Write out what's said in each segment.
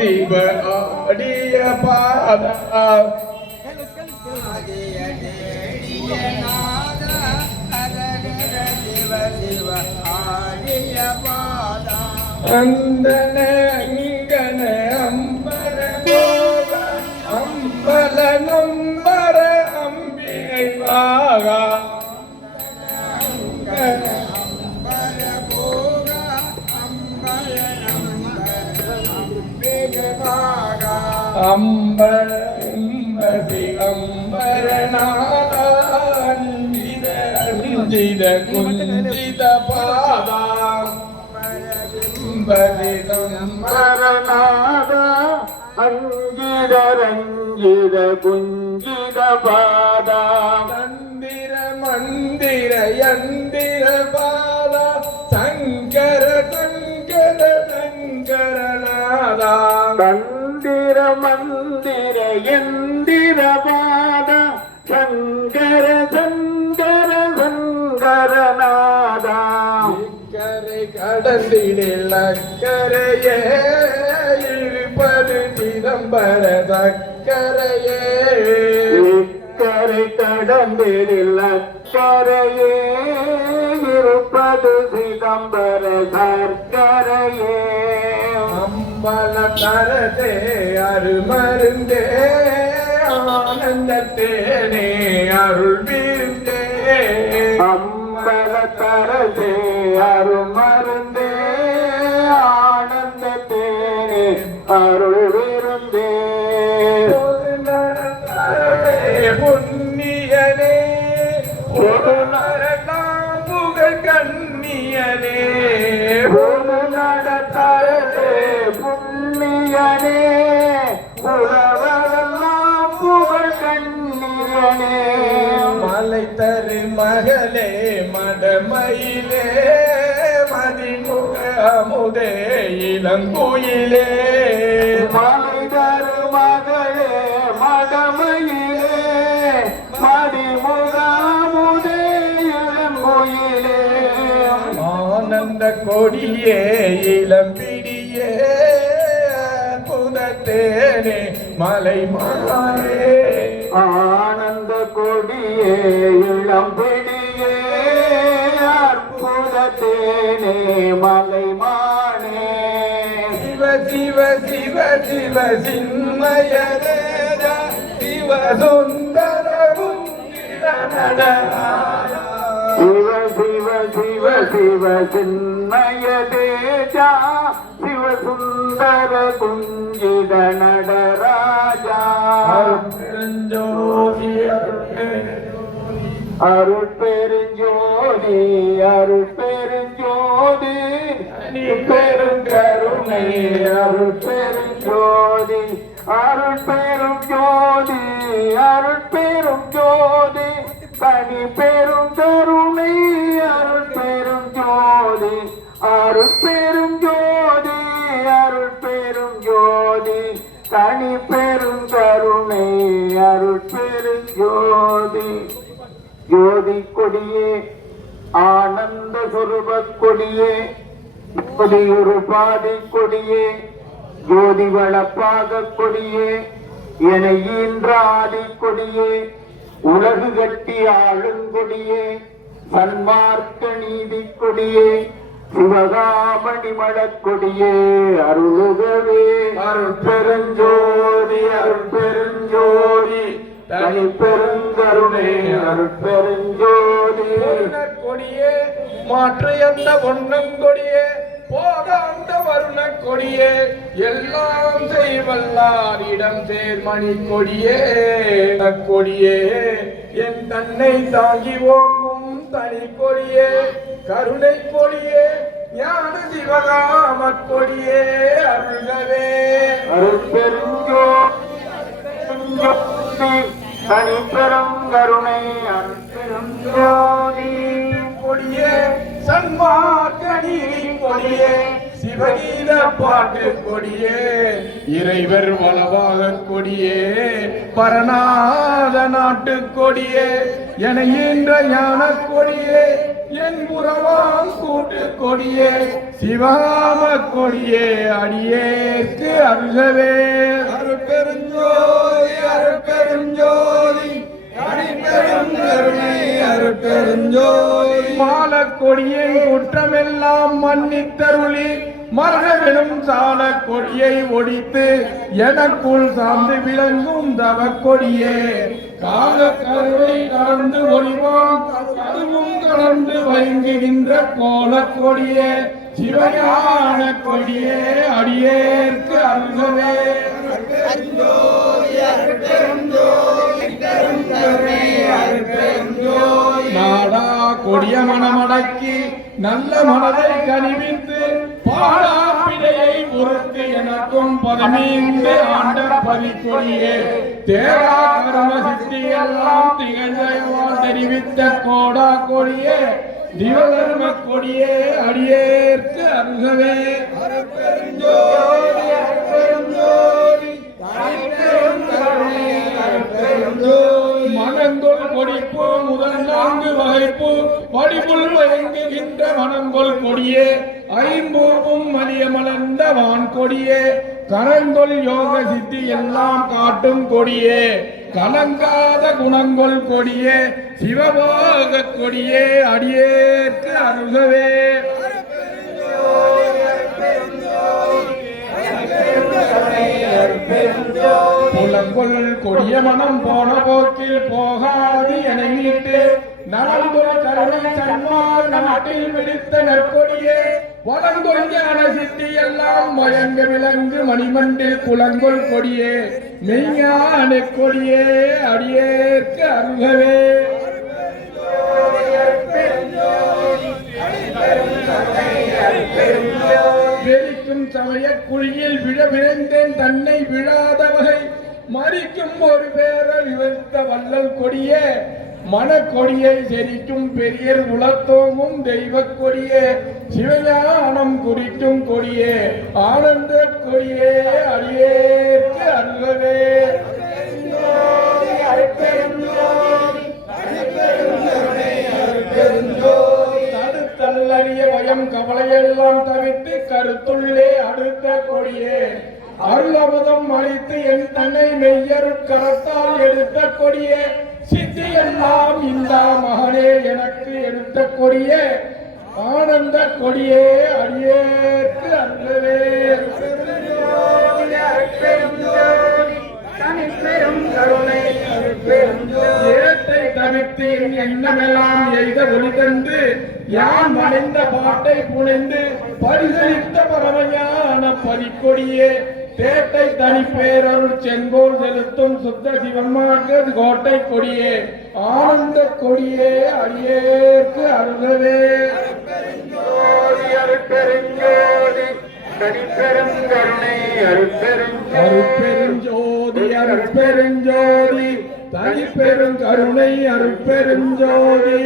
தீப ஆடிய பாத அந்தன அங்கன அம்பர அம்பல நம்பர அம்பிகை வாகா அம்பரம்பதி அம்பரநாதித குஞ்சித பாதம்பரநாத அங்கித ரஞ்சித குஞ்சித பாதா மந்திர மந்திர யந்திர பாதா சங்கர சங்கர சங்கரநாதா மந்திர மந்திர எந்திர பாத சங்கர சங்கர சங்கரநாதா கரை கடந்திடில் அக்கரையே இருப்பது சிதம்பர சக்கரையே கரை கடந்திடில் அக்கரையே இருப்பது சிதம்பர சர்க்கரையே அம்பல தரதே அருமருந்தே ஆனந்தத்தேனே அருள் விருந்தே அம்பல தரதே அருமருந்தே ஆனந்தத்தேனே அருள் விருந்தே புண்ணியனே ஒரு நரகாம் புகழ் கண்ணியனே ஒரு நடத்தரதே புண்ணியனே புலவரெல்லாம் புகழ் கண்ணியனே மலை தரு மகளே மடமயிலே மதிமுக அமுதே இளங்குயிலே மலை தரு மகளே மடமயிலே மதிமுக அமுதே இளங்குயிலே ஆனந்த கொடியே இளம்பிடியே புதத்தேனே மலை மாறே ஆனந்த கொடியே இளம்பிடியே அற்புதத்தேனே மலை மானே சிவ சிவ சிவ சிவ சின்மய தேஜா சிவ சுந்தர சிவ சிவ சிவ சிவ சின்மய தேஜா சிவ சுந்தர குஞ்சித நடராஜா அருள் பெருஞ்சோதி அருள் பெருஞ்சோதி நீ பெருங்கருணை அருள் பெருஞ்சோதி அருள் பெரும் ஜோதி அருள் பெரும் ஜோதி தனி பெரும் கருணை அருள் பெரும் ஜோதி அருள் பெரும் ஜோதி அருள் பெரும் ஜோதி தனி பெரும் கருணை அருள் பெரும் ஜோதி ஜோதி கொடியே ஆனந்த சொருப கொடியே ஒரு பாதி கொடியே ஜோதி வளப்பாக கொடியே என ஈன்ற ஆதி கொடியே உலகு கட்டி ஆளுங்கொடியே சன்மார்க்க நீதி கொடியே சிவகாமணி மடக்கொடியே அருளுகவே அருட்பெருஞ்சோதி அருட்பெருஞ்சோதி தனி பெருங்கருணை அருட்பெருஞ்சோதி கொடியே மாற்று எந்த பொன்னங்கொடியே போகாந்த வருண கொடியே எல்லாம் செய்வல்லார் இடம் சேர்மணி கொடியே கொடியே என் தன்னை தாங்கி ஓங்கும் தனி கொடியே கருணை கொடியே ஞான சிவகாம கொடியே அருள்கவே அருட்பெருஞ்சோதி தனி பெருங்கருணை அருட்பெருஞ்சோதி கொடியே சன்மார்க்க நீதி கொடியே சிவகீத பாட்டு கொடியே இறைவர் வளவாக கொடியே பரநாத நாட்டு கொடியே என ஈன்ற ஞான கொடியே என் புறவாம் கூட்டு கொடியே சிவகாம கொடியே அடியேற்கு அருகவே அருட்பெருஞ்சோதி அருட்பெருஞ்சோதி மாலக்கொடியை குற்றமெல்லாம் மன்னித்தருளி மரணமெனும் சால கொடியை ஒடித்து எனக்குள் சார்ந்து விளங்கும் தவக்கொடியே கால கருவை கலந்து ஒளிவான் அதுவும் கலந்து வழங்குகின்ற கோலக்கொடியே சிவஞான கொடியே அடியேற்கு அருகவே நாடா கொடிய மனமடக்கி நல்ல மனதை கனிவித்து பாடா பிழையை பொறுத்து எனக்கும் பதமீண்டு ஆண்ட பதிக்கொடியே தேரா கரும சித்தி எல்லாம் திகழ்வான் தெரிவித்த கோடா கொடியே திவதர்ம கொடியே அடியேற்கு அருகவே மனங்கொள் கொடிப்பு முதல் 4 வகைப்பு வடிவுள் வழங்குகின்ற மனங்கொள் கொடியே ஐம்பூவும் மலிய மலர்ந்த வான் கொடியே கரங்கொள் யோக சித்தி எல்லாம் காட்டும் கொடியே கலங்காத குணங்கொள் கொடியே சிவபோக கொடியே அடியேற்கு அருகவே புலங்கொள் கொடிய மனம் போன போக்கில் போகாது என மீட்டு நலங்கொள் கருணை சன்மார் நாட்டில் விடுத்த நற்கொடியே வளங்கொள் ஞான சித்தி எல்லாம் மயங்க விலங்கு மணிமண்டில் புலங்கொள் கொடியே மெய்ஞான கொடியே அடியேற்கு அருகவே வெறிக்கும் சமய குழியில் விழவிழைந்தேன் தன்னை விழாத வகை மறிக்கும் ஒரு பேர விவரித்த வள்ளல் கொடியே மனக்கொடியை செரிக்கும் பெரியர் உலத்தோங்கும் தெய்வ கொடியே சிவஞானம் குறிக்கும் கொடியே ஆனந்த கொடியே அடியேற்கு அருகவே தடுத்தல்லறிய பயம் கவலையெல்லாம் தவிர்த்து கருத்துள்ளே அடுத்த கொடியே அருளமுதம் அளித்து என் தன்னை மெய்யருட்கரத்தால் எடுத்த கொடியே சித்தி எல்லாம் இந்த மகனே எனக்கு எடுத்த கொடியே ஆனந்த கொடியே அடியேற்கு அல்லவே ஏட்டை தவிர்த்து என் எண்ணமெல்லாம் எய்த ஒளி தந்து யான் மறைந்த பாட்டை புனைந்து பரிசளித்த பரமையான பரிக்கொடியே தேட்டை தனிப்பேரருள் செங்கோல் செலுத்தும் சுத்த சிவமாக கோட்டை கொடியே ஆனந்த கொடியே அடியேற்கு அருகவே அருட்பெருஞ்சோதி அருட்பெருஞ்சோதி தனிப்பெருங்கருணை அருட்பெருஞ்சோதி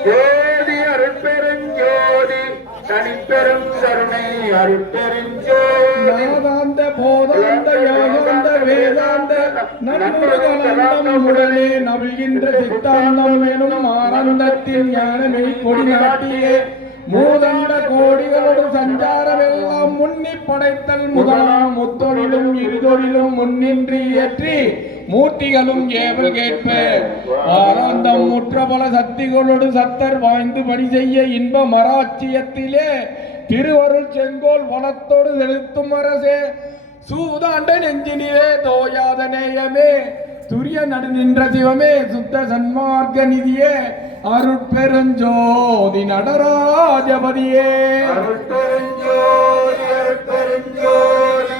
ஜோதி அருட்பெருஞ்சோதி தனிப்பெரும் கருணை அருட்பெருஞ்சோதி நாதாந்த போதாந்த யாகாந்த வேதாந்த நன்முருகனந்தம் உடனே நவிகின்ற சித்தாந்தம் எனும் ஆனந்தத்தின் ஞானமே கொடி நாட்டியே மூதண்ட கோடிகளோடு சஞ்சாரமெல்லாம் முன்னி படைத்தல் முதலாம் முத்தொழிலும் இருதொழிலும் முன்னின்றி ஏற்றி மூர்த்திகளும் ஏவல் கேட்ப ஆனந்தம் முற்ற பல சக்திகளோடு சத்தர் வாய்ந்து பணி செய்ய இன்ப மராட்சியத்திலே திருவருள் செங்கோல் வனத்தோடு செலுத்தும் அரசே சூதாண்ட நெஞ்சினிலே தோயாத நேயமே துரிய நடு நின்ற சிவமே சுத்த சன்மார்க்க நிதியே அருட்பெருஞ்சோதி நடராஜபதியே அருட்பெருஞ்சோதி அருட்பெருஞ்சோதி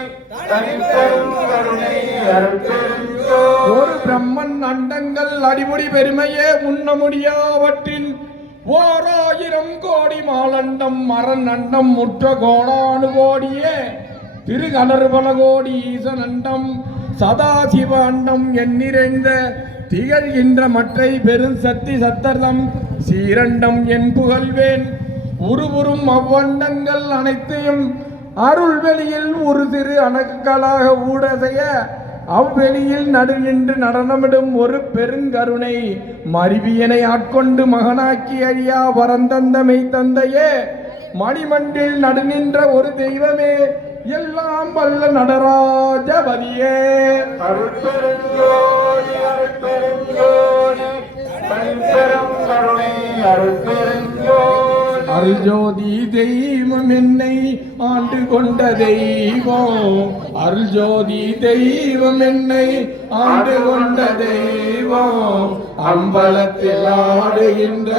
தனிப்பெருங்கருணை அருட்பெருஞ்சோதி ஒரு பிரம்மன் அண்டங்கள் அடிமுடி பெருமையே உண்ண முடியாவற்றின் ஓராயிரம் கோடி மாலண்டம் மரண் அண்டம் முற்ற கோடானு கோடியே திருகலர்பல கோடி ஈசனண்டம் சதாசிவ அண்டம் எண்ணிறைந்த திகழ்கின்ற மற்றை பெரும் சக்தி சத்தர்தம் சீரண்டம் என் புகழ்வேன் உருவுறும் அவ்வண்டங்கள் அனைத்தையும் அருள் வெளியில் ஒரு சிறு அணக்களாக ஊடசெய்ய அவ்வெளியில் நடு நின்று நடனமிடும் ஒரு பெருங்கருணை மருவியனை ஆட்கொண்டு மகனாக்கி அழியா வரந்தந்தமை தந்தையே மணிமண்டில் நடு நின்ற ஒரு தெய்வமே எல்லாம் வல்ல நடராஜபதியே அருட்பெருஞ்சோதி அருட்பெருஞ்சோதி தனிப்பெருங்கருணை அருட்பெருஞ்சோதி அருள்ஜோதி தெய்வம் என்னை ஆண்டு கொண்ட தெய்வம் அருள்ஜோதி தெய்வம் என்னை ஆண்டு கொண்ட தெய்வம் அம்பலத்தில் ஆடுகின்ற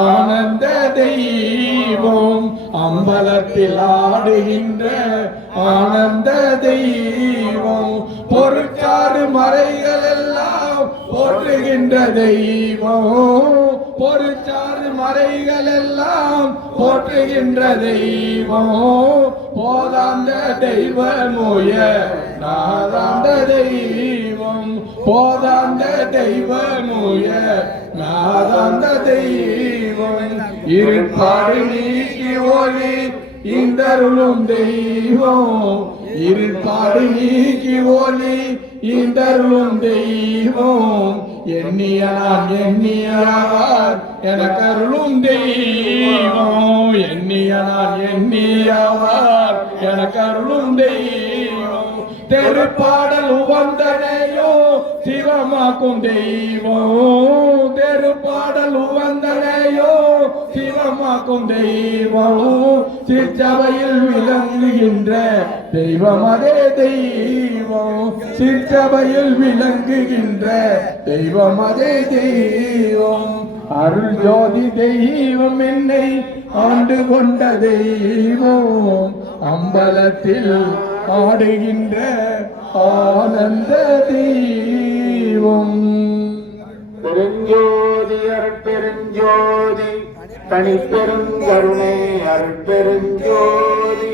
ஆனந்த தெய்வம் அம்பலத்தில் ஆடுகின்ற ஆனந்த தெய்வம் பொருட்காடு மறைகள் எல்லாம் போற்றுகின்ற தெய்வம் பொருட்சாறு மறைகள் எல்லாம் போற்றுகின்ற தெய்வம் போதாந்த தெய்வ நோய நாதாந்த தெய்வம் போதாந்த தெய்வ நோய நாதாந்த தெய்வம் இருப்பாடு நீக்கி ஒளி இந்தருளும் தெய்வம் இருப்பாடு நீக்கி ஒளி இந்தருளும் தெய்வம் எண்ணிய நான் எண்ணியார் எனக்கருளும் தெய்வம் எண்ணிய நான் எண்ணியார் எனக்கருளும் தெய்வம் தெருப்பாடல் உவந்தனையோ சிவமாக்கும் தெய்வம் தெருப்பாடல் உவந்தனையோ சிவமாக்கும் தெய்வம் சிற்சபையில் விளங்குகின்ற தெய்வம் அதே தெய்வம் சிற்சபையில் விளங்குகின்ற தெய்வம் அதே தெய்வம் அருள் ஜோதி தெய்வம் என்னை ஆண்டு கொண்ட தெய்வம் அம்பலத்தில் ஆடுகின்ற ஆனந்த தெய்வம் பெருஞ்சோதி அருட்பெருஞ்சோதி தனிப்பெருங்கருணை அருட்பெருஞ்சோதி